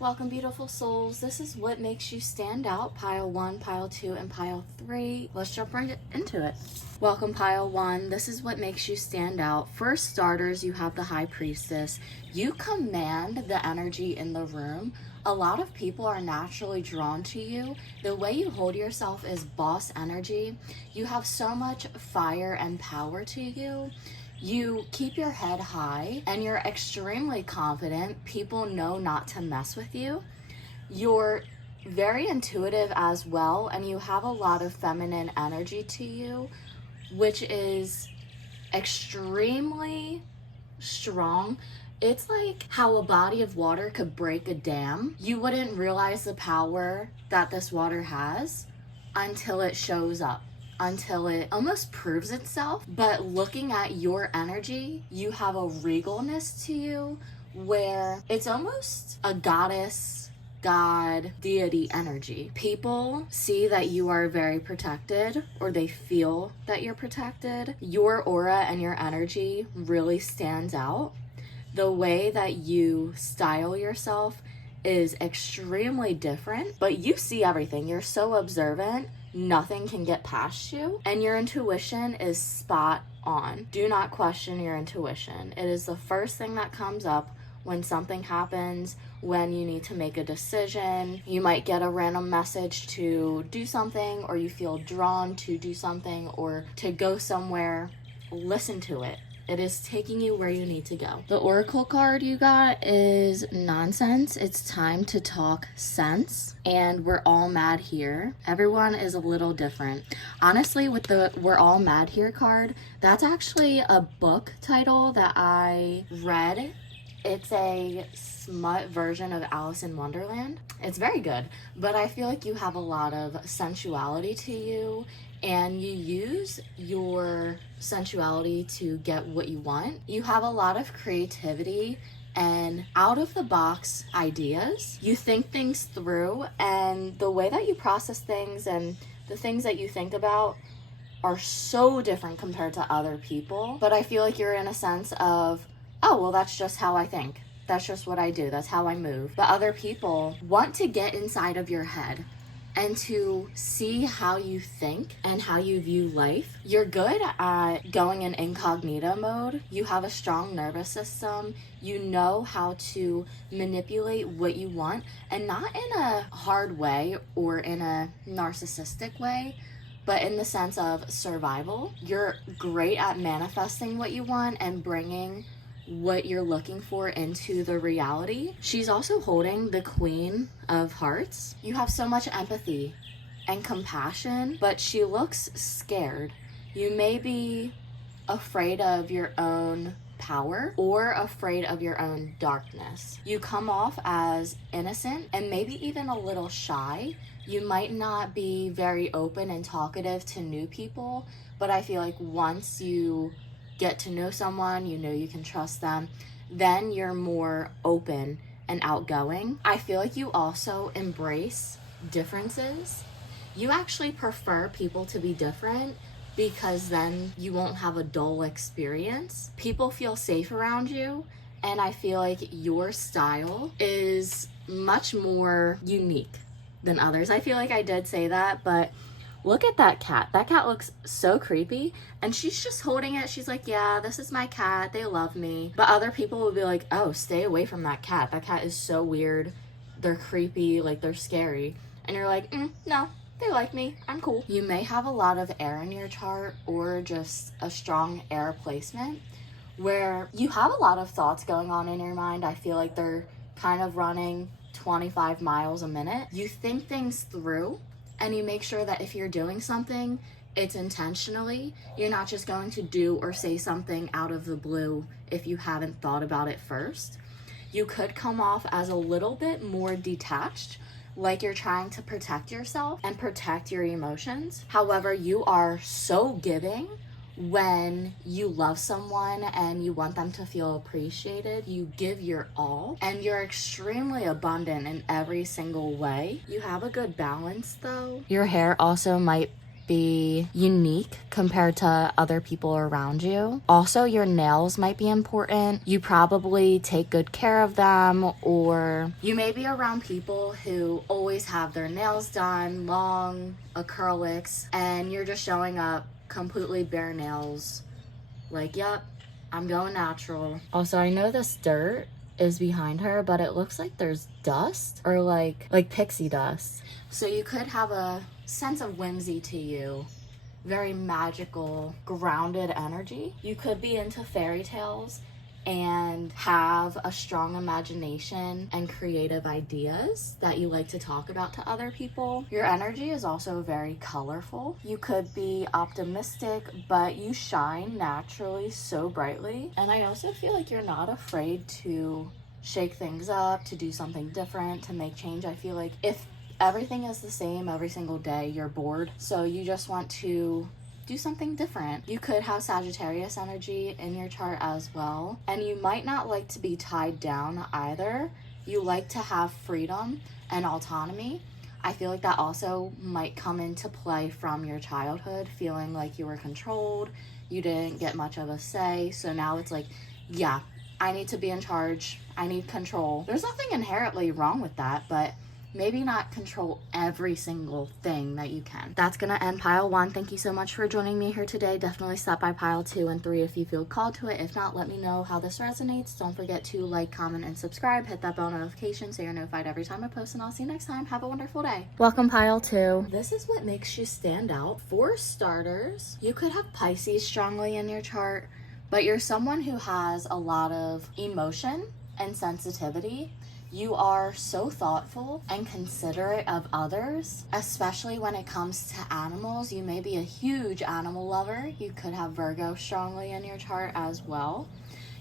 Welcome, beautiful souls. This is what makes you stand out. Pile 1, pile 2, and pile 3. Let's jump right into it. Welcome, pile 1. This is what makes you stand out. For starters, you have the High Priestess. You command the energy in the room. A lot of people are naturally drawn to you. The way you hold yourself is boss energy. You have so much fire and power to you. You keep your head high and you're extremely confident. People know not to mess with you. You're very intuitive as well, and you have a lot of feminine energy to you, which is extremely strong. It's like how a body of water could break a dam. You wouldn't realize the power that this water has until it shows up, until it almost proves itself. But looking at your energy, you have a regalness to you where it's almost a goddess, god, deity energy. People see that you are very protected, or they feel that you're protected. Your aura and your energy really stands out. The way that you style yourself is extremely different, but you see everything. You're so observant. Nothing can get past you, and your intuition is spot on. Do not question your intuition. It is the first thing that comes up when something happens, when you need to make a decision. You might get a random message to do something, or you feel drawn to do something or to go somewhere. Listen to it. It is taking you where you need to go. The Oracle card you got is nonsense. It's time to talk sense. And we're all mad here. Everyone is a little different. Honestly, with the We're All Mad Here card, that's actually a book title that I read. It's a smut version of Alice in Wonderland. It's very good, but I feel like you have a lot of sensuality to you, and you use your sensuality to get what you want. You have a lot of creativity and out-of-the-box ideas. You think things through, and the way that you process things and the things that you think about are so different compared to other people. But I feel like you're in a sense of, oh, well, that's just how I think. That's just what I do. That's how I move. But other people want to get inside of your head and to see how you think and how you view life. You're good at going in incognito mode. You have a strong nervous system. You know how to manipulate what you want, and not in a hard way or in a narcissistic way, but in the sense of survival. You're great at manifesting what you want and bringing what you're looking for into the reality. She's also holding the Queen of Hearts. You have so much empathy and compassion, but she looks scared. You may be afraid of your own power or afraid of your own darkness. You come off as innocent and maybe even a little shy. You might not be very open and talkative to new people, but I feel like once you get to know someone, you know you can trust them, then you're more open and outgoing. I feel like you also embrace differences. You actually prefer people to be different because then you won't have a dull experience. People feel safe around you, and I feel like your style is much more unique than others. I feel like I did say that, but look at that cat. That cat looks so creepy, and she's just holding it. She's like, yeah, this is my cat. They love me. But other people will be like, oh, stay away from that cat. That cat is so weird. They're creepy, like they're scary. And you're like, no, they like me. I'm cool. You may have a lot of air in your chart, or just a strong air placement where you have a lot of thoughts going on in your mind. I feel like they're kind of running 25 miles a minute. You think things through, and you make sure that if you're doing something, it's intentionally. You're not just going to do or say something out of the blue if you haven't thought about it first. You could come off as a little bit more detached, like you're trying to protect yourself and protect your emotions. However, you are so giving when you love someone and you want them to feel appreciated. You give your all, and you're extremely abundant in every single way. You have a good balance though. Your hair also might be unique compared to other people around you. Also, your nails might be important. You probably take good care of them, or you may be around people who always have their nails done, long, acrylics, and you're just showing up completely bare nails. Like, yep, I'm going natural. Also, I know this dirt is behind her, but it looks like there's dust or like pixie dust. So you could have a sense of whimsy to you, very magical, grounded energy. You could be into fairy tales and have a strong imagination and creative ideas that you like to talk about to other people. Your energy is also very colorful. You could be optimistic, but you shine naturally so brightly. And I also feel like you're not afraid to shake things up, to do something different, to make change. I feel like if everything is the same every single day, you're bored. So you just want to do something different. You could have Sagittarius energy in your chart as well. And you might not like to be tied down either. You like to have freedom and autonomy. I feel like that also might come into play from your childhood, feeling like you were controlled, you didn't get much of a say. So now it's like, yeah, I need to be in charge. I need control. There's nothing inherently wrong with that, but maybe not control every single thing that you can. That's gonna end pile 1. Thank you so much for joining me here today. Definitely stop by pile 2 and 3 if you feel called to it. If not, let me know how this resonates. Don't forget to like, comment, and subscribe. Hit that bell notification so you're notified every time I post, and I'll see you next time. Have a wonderful day. Welcome pile 2. This is what makes you stand out. For starters, you could have Pisces strongly in your chart, but you're someone who has a lot of emotion and sensitivity. You are so thoughtful and considerate of others, especially when it comes to animals. You may be a huge animal lover. You could have Virgo strongly in your chart as well.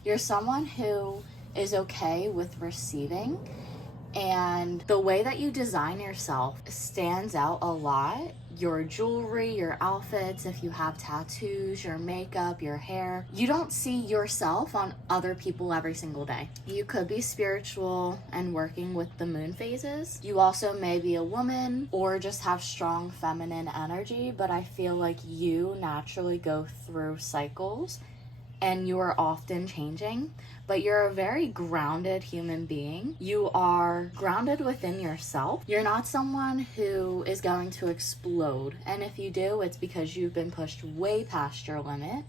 You're someone who is okay with receiving, and the way that you design yourself stands out a lot. Your jewelry, your outfits, if you have tattoos, your makeup, your hair. You don't see yourself on other people every single day. You could be spiritual and working with the moon phases. You also may be a woman or just have strong feminine energy, but I feel like you naturally go through cycles and you are often changing, but you're a very grounded human being. You are grounded within yourself. You're not someone who is going to explode, and if you do, it's because you've been pushed way past your limit.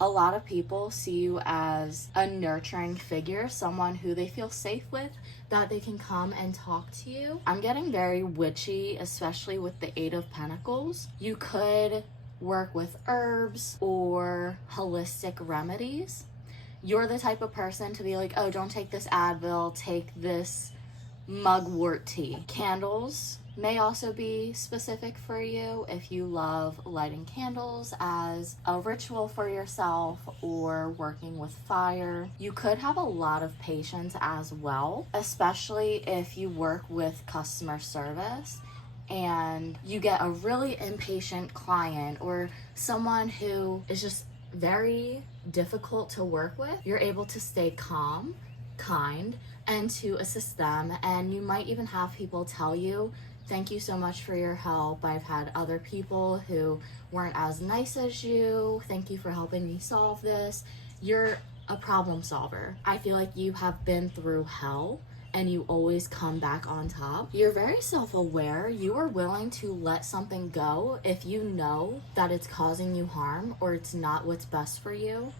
A lot of people see you as a nurturing figure, someone who they feel safe with, that they can come and talk to you. I'm getting very witchy, especially with the 8 of Pentacles. You could work with herbs or holistic remedies. You're the type of person to be like, oh, don't take this Advil, take this mugwort tea. Candles may also be specific for you if you love lighting candles as a ritual for yourself or working with fire. You could have a lot of patience as well, especially if you work with customer service and you get a really impatient client or someone who is just very difficult to work with. You're able to stay calm, kind, and to assist them. And you might even have people tell you, thank you so much for your help. I've had other people who weren't as nice as you. Thank you for helping me solve this. You're a problem solver. I feel like you have been through hell and you always come back on top. You're very self-aware. You are willing to let something go if you know that it's causing you harm or it's not what's best for you.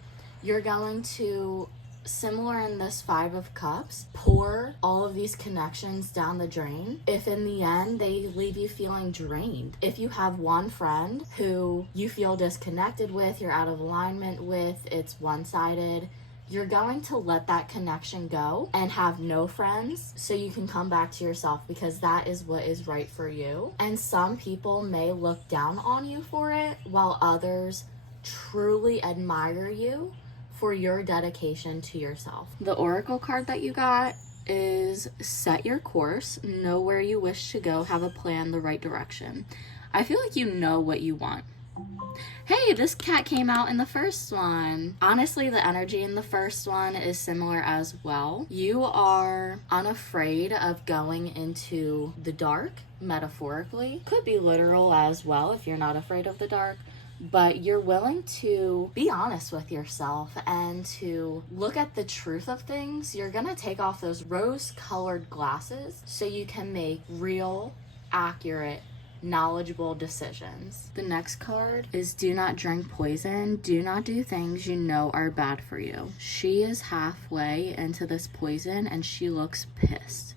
You're going to, similar in this 5 of Cups, pour all of these connections down the drain if in the end they leave you feeling drained. If you have one friend who you feel disconnected with, you're out of alignment with, it's one-sided, you're going to let that connection go and have no friends so you can come back to yourself, because that is what is right for you. And some people may look down on you for it, while others truly admire you for your dedication to yourself. The oracle card that you got is set your course, know where you wish to go, have a plan, the right direction. I feel like you know what you want. Hey, this cat came out in the first one. Honestly, the energy in the first one is similar as well. You are unafraid of going into the dark, metaphorically. Could be literal as well if you're not afraid of the dark. But you're willing to be honest with yourself and to look at the truth of things. You're gonna take off those rose-colored glasses so you can make real, accurate, knowledgeable decisions. The next card is do not drink poison. Do not do things you know are bad for you. She is halfway into this poison and she looks pissed.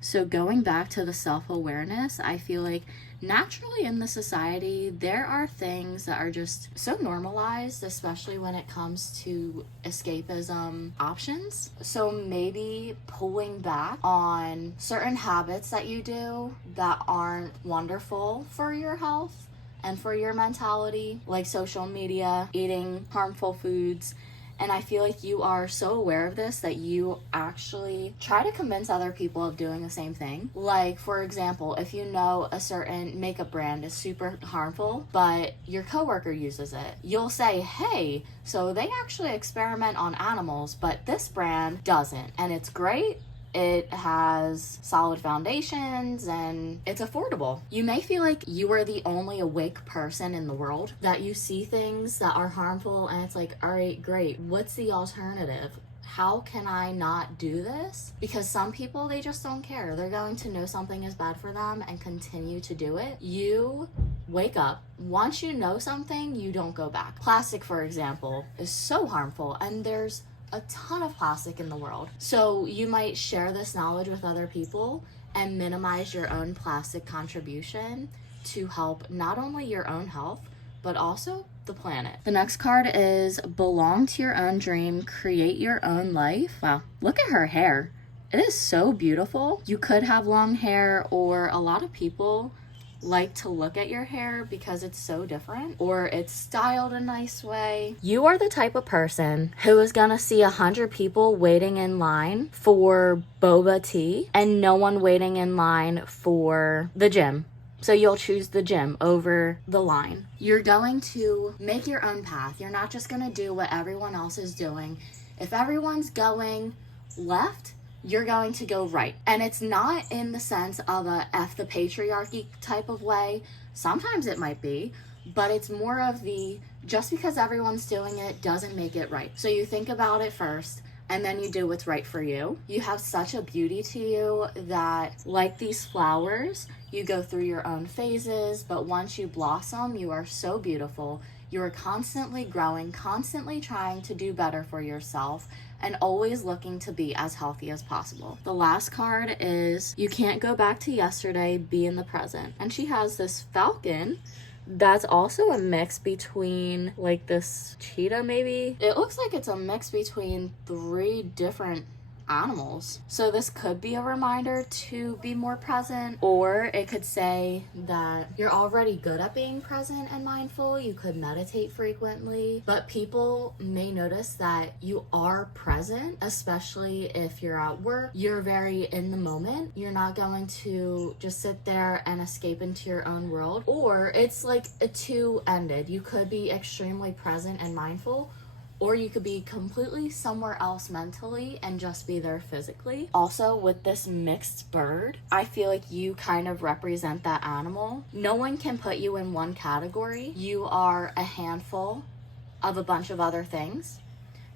So going back to the self-awareness, I feel like naturally in the society, there are things that are just so normalized, especially when it comes to escapism options. So maybe pulling back on certain habits that you do that aren't wonderful for your health and for your mentality, like social media, eating harmful foods. And I feel like you are so aware of this that you actually try to convince other people of doing the same thing. Like, for example, if you know a certain makeup brand is super harmful, but your coworker uses it, you'll say, hey, so they actually experiment on animals, but this brand doesn't. And it's great. It has solid foundations and it's affordable. You may feel like you are the only awake person in the world, that you see things that are harmful and it's like, all right, great. What's the alternative? How can I not do this? Because some people, they just don't care. They're going to know something is bad for them and continue to do it. You wake up. Once you know something, you don't go back. Plastic, for example, is so harmful and there's a ton of plastic in the world. So you might share this knowledge with other people and minimize your own plastic contribution to help not only your own health, but also the planet. The next card is belong to your own dream, create your own life. Wow, look at her hair. It is so beautiful. You could have long hair, or a lot of people like to look at your hair because it's so different or it's styled a nice way. You are the type of person who is gonna see 100 people waiting in line for boba tea and no one waiting in line for the gym. So you'll choose the gym over the line. You're going to make your own path. You're not just gonna do what everyone else is doing. If everyone's going left, you're going to go right. And it's not in the sense of a F the patriarchy type of way. Sometimes it might be, but it's more of the just because everyone's doing it doesn't make it right. So you think about it first and then you do what's right for you. You have such a beauty to you that, like these flowers, you go through your own phases, but once you blossom, you are so beautiful. You are constantly growing, constantly trying to do better for yourself, and always looking to be as healthy as possible. The last card is you can't go back to yesterday, be in the present. And she has this falcon that's also a mix between like this cheetah maybe. It looks like it's a mix between 3 different animals. So this could be a reminder to be more present, or it could say that you're already good at being present and mindful. You could meditate frequently, but people may notice that you are present, especially if you're at work. You're very in the moment. You're not going to just sit there and escape into your own world, or it's like a two-ended. You could be extremely present and mindful, or you could be completely somewhere else mentally and just be there physically. Also, with this mixed bird, I feel like you kind of represent that animal. No one can put you in one category. You are a handful of a bunch of other things.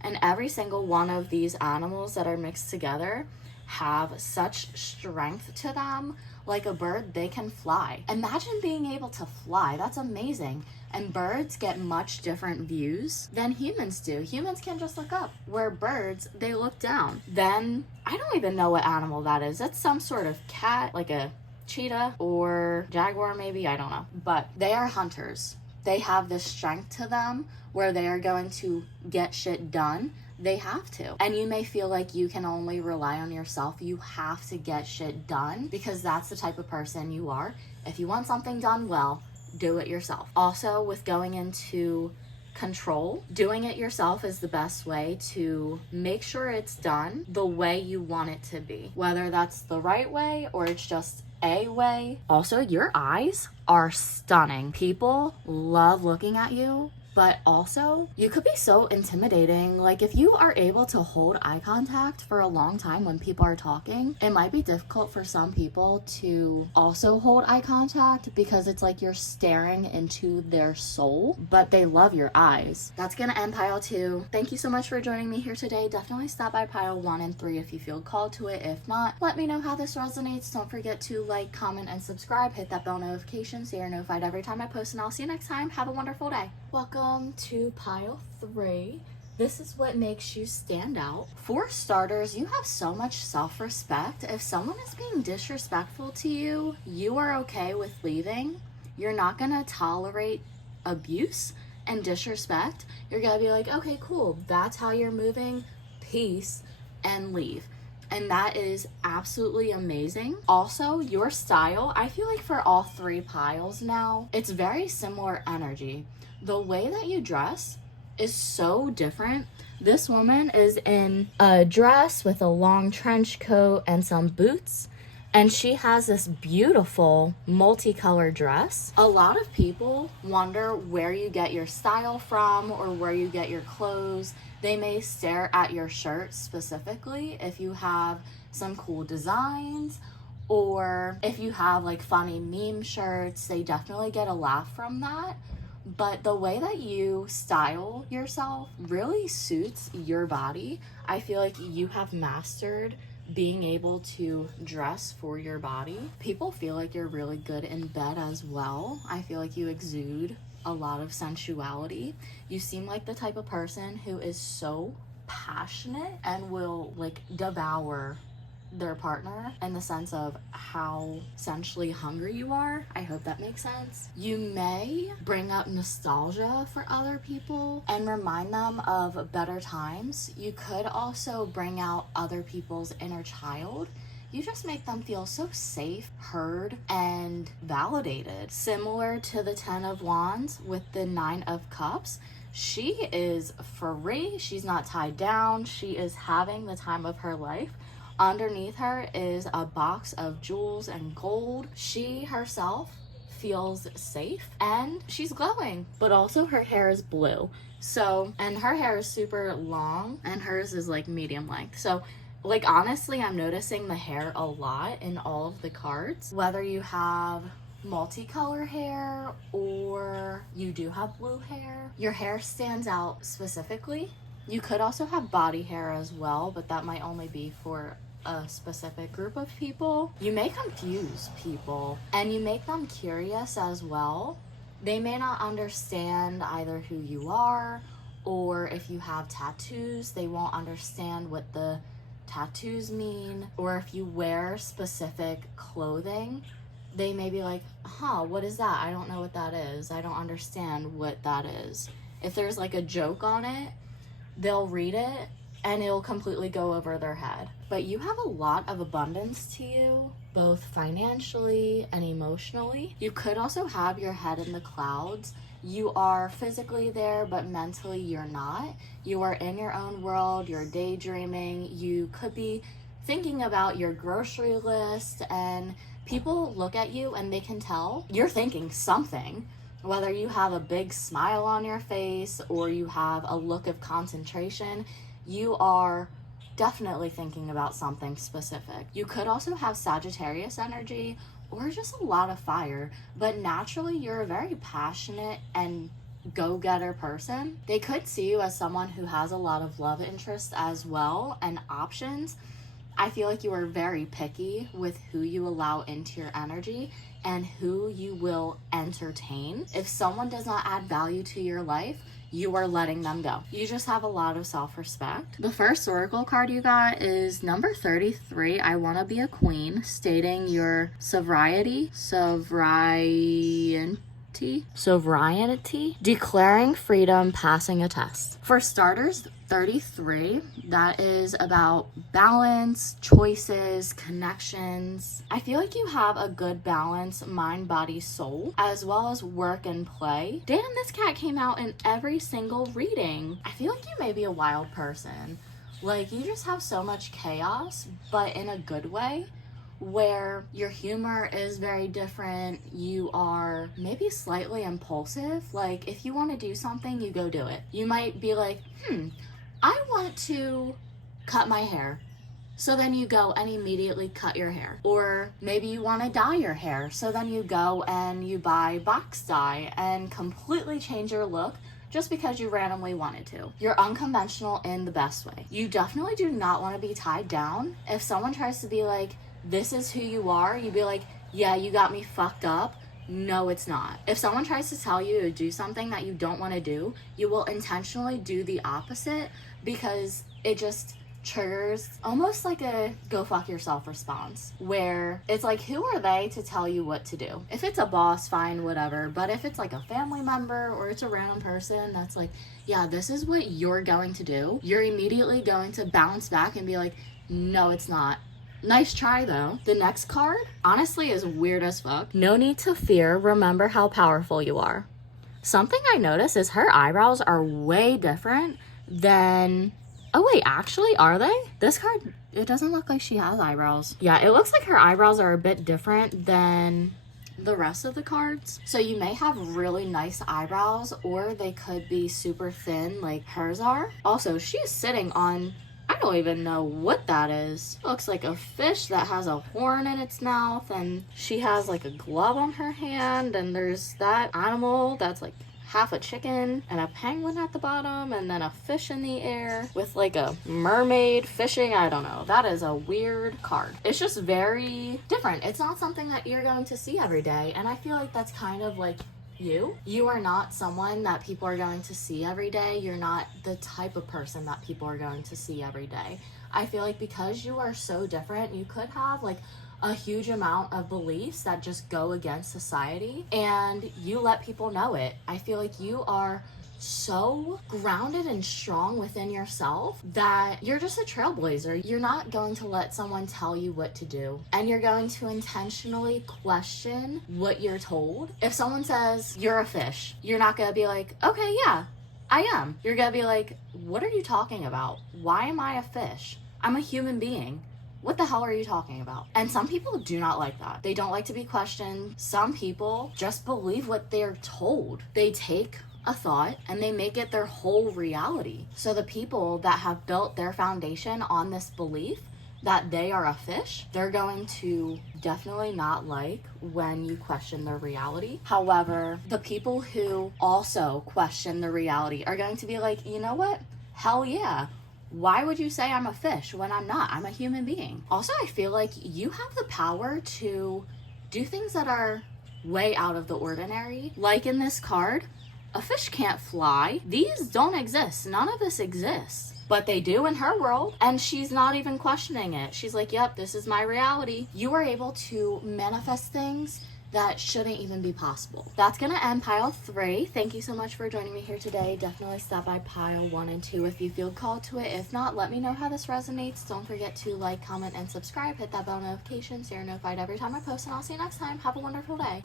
And every single one of these animals that are mixed together have such strength to them. Like a bird, they can fly. Imagine being able to fly. That's amazing. And birds get much different views than humans do. Humans can just look up, where birds, they look down. Then, I don't even know what animal that is. That's some sort of cat, like a cheetah or jaguar maybe, I don't know. But they are hunters. They have this strength to them where they are going to get shit done. They have to. And you may feel like you can only rely on yourself. You have to get shit done because that's the type of person you are. If you want something done well, do it yourself. Also, with going into control. Doing it yourself is the best way to make sure it's done the way you want it to be, whether that's the right way or it's just a way. Also, your eyes are stunning. People love looking at you, but also you could be so intimidating. Like, if you are able to hold eye contact for a long time when people are talking, it might be difficult for some people to also hold eye contact because it's like you're staring into their soul, but they love your eyes. That's gonna end pile 2. Thank you so much for joining me here today. Definitely stop by pile 1 and 3 if you feel called to it. If not, let me know how this resonates. Don't forget to like, comment, and subscribe. Hit that bell notification so you're notified every time I post, and I'll see you next time. Have a wonderful day. Welcome to pile 3. This is what makes you stand out. For starters, you have so much self-respect. If someone is being disrespectful to you, you are okay with leaving. You're not gonna tolerate abuse and disrespect. You're gonna be like, okay, cool, that's how you're moving, peace, and leave. And that is absolutely amazing. Also, your style, I feel like for all 3 piles now, it's very similar energy. The way that you dress is so different. This woman is in a dress with a long trench coat and some boots, and she has this beautiful multicolored dress. A lot of people wonder where you get your style from or where you get your clothes. They may stare at your shirt specifically if you have some cool designs, or if you have like funny meme shirts. They definitely get a laugh from that. But the way that you style yourself really suits your body. I feel like you have mastered being able to dress for your body. People feel like you're really good in bed as well. I feel like you exude a lot of sensuality. You seem like the type of person who is so passionate and will like devour their partner in the sense of how sensually hungry you are. I hope that makes sense. You may bring up nostalgia for other people and remind them of better times. You could also bring out other people's inner child. You just make them feel so safe, heard, and validated. Similar to the 10 of Wands with the 9 of Cups, she is free. She's not tied down. She is having the time of her life. Underneath her is a box of jewels and gold. She herself feels safe and she's glowing, but also her hair is blue. So, and her hair is super long and hers is like medium length. So, like, honestly, I'm noticing the hair a lot in all of the cards. Whether you have multicolor hair or you do have blue hair, your hair stands out specifically. You could also have body hair as well, but that might only be for a specific group of people. You may confuse people and you make them curious as well. They may not understand either who you are, or if you have tattoos, they won't understand what the tattoos mean, or if you wear specific clothing, they may be like, huh, what is that? I don't know what that is. I don't understand what that is. If there's like a joke on it, they'll read it and it'll completely go over their head. But you have a lot of abundance to you, both financially and emotionally. You could also have your head in the clouds. You are physically there, but mentally you're not. You are in your own world, you're daydreaming. You could be thinking about your grocery list, and people look at you and they can tell you're thinking something. Whether you have a big smile on your face or you have a look of concentration, you are definitely thinking about something specific. You could also have Sagittarius energy or just a lot of fire, but naturally you're a very passionate and go-getter person. They could see you as someone who has a lot of love interest as well and options. I feel like you are very picky with who you allow into your energy and who you will entertain. If someone does not add value to your life, you are letting them go. You just have a lot of self-respect. The first oracle card you got is number 33, I want to be a queen, stating your sovereignty, sovereignty, declaring freedom, passing a test. For starters, 33, that is about balance, choices, connections. I feel like you have a good balance, mind, body, soul, as well as work and play. Damn, this cat came out in every single reading. I feel like you may be a wild person. Like, you just have so much chaos, but in a good way, where your humor is very different. You are maybe slightly impulsive. Like, if you want to do something, you go do it. You might be like, I want to cut my hair. So then you go and immediately cut your hair. Or maybe you want to dye your hair. So then you go and you buy box dye and completely change your look just because you randomly wanted to. You're unconventional in the best way. You definitely do not want to be tied down. If someone tries to be like, this is who you are, you'd be like, yeah, you got me fucked up. No, it's not. If someone tries to tell you to do something that you don't want to do, you will intentionally do the opposite because it just triggers almost like a go fuck yourself response, where it's like, who are they to tell you what to do? If it's a boss, fine, whatever. But if it's like a family member or it's a random person that's like, yeah, this is what you're going to do, you're immediately going to bounce back and be like, no, it's not. Nice try though. The next card, honestly, is weird as fuck. No need to fear. Remember how powerful you are. Something I noticed is her eyebrows are way different than... Oh wait, actually, are they? This card, it doesn't look like she has eyebrows. Yeah, it looks like her eyebrows are a bit different than the rest of the cards. So you may have really nice eyebrows, or they could be super thin like hers are. Also, she's sitting on... I don't even know what that is. It looks like a fish that has a horn in its mouth, and she has like a glove on her hand, and there's that animal that's like half a chicken and a penguin at the bottom, and then a fish in the air with like a mermaid fishing. I don't know. That is a weird card. It's just very different. It's not something that you're going to see every day, and I feel like that's kind of like you are not someone that people are going to see every day. You're not the type of person that people are going to see every day. I feel like because you are so different, you could have like a huge amount of beliefs that just go against society, and you let people know it. I feel like you are so grounded and strong within yourself that you're just a trailblazer. You're not going to let someone tell you what to do, and you're going to intentionally question what you're told. If someone says you're a fish, you're not going to be like, okay, yeah, I am. You're going to be like, what are you talking about? Why am I a fish? I'm a human being. What the hell are you talking about? And some people do not like that. They don't like to be questioned. Some people just believe what they're told. They take a thought and they make it their whole reality. So the people that have built their foundation on this belief that they are a fish, they're going to definitely not like when you question their reality. However, the people who also question the reality are going to be like, you know what? Hell yeah. Why would you say I'm a fish when I'm not? I'm a human being. Also, I feel like you have the power to do things that are way out of the ordinary. Like in this card, a fish can't fly. These don't exist. None of this exists. But they do in her world, and she's not even questioning it. She's like, yep, this is my reality. You are able to manifest things that shouldn't even be possible. That's gonna end pile 3. Thank you so much for joining me here today. Definitely stop by pile 1 and 2 if you feel called to it. If not, let me know how this resonates. Don't forget to like, comment, and subscribe. Hit that bell notification so you're notified every time I post, and I'll see you next time. Have a wonderful day.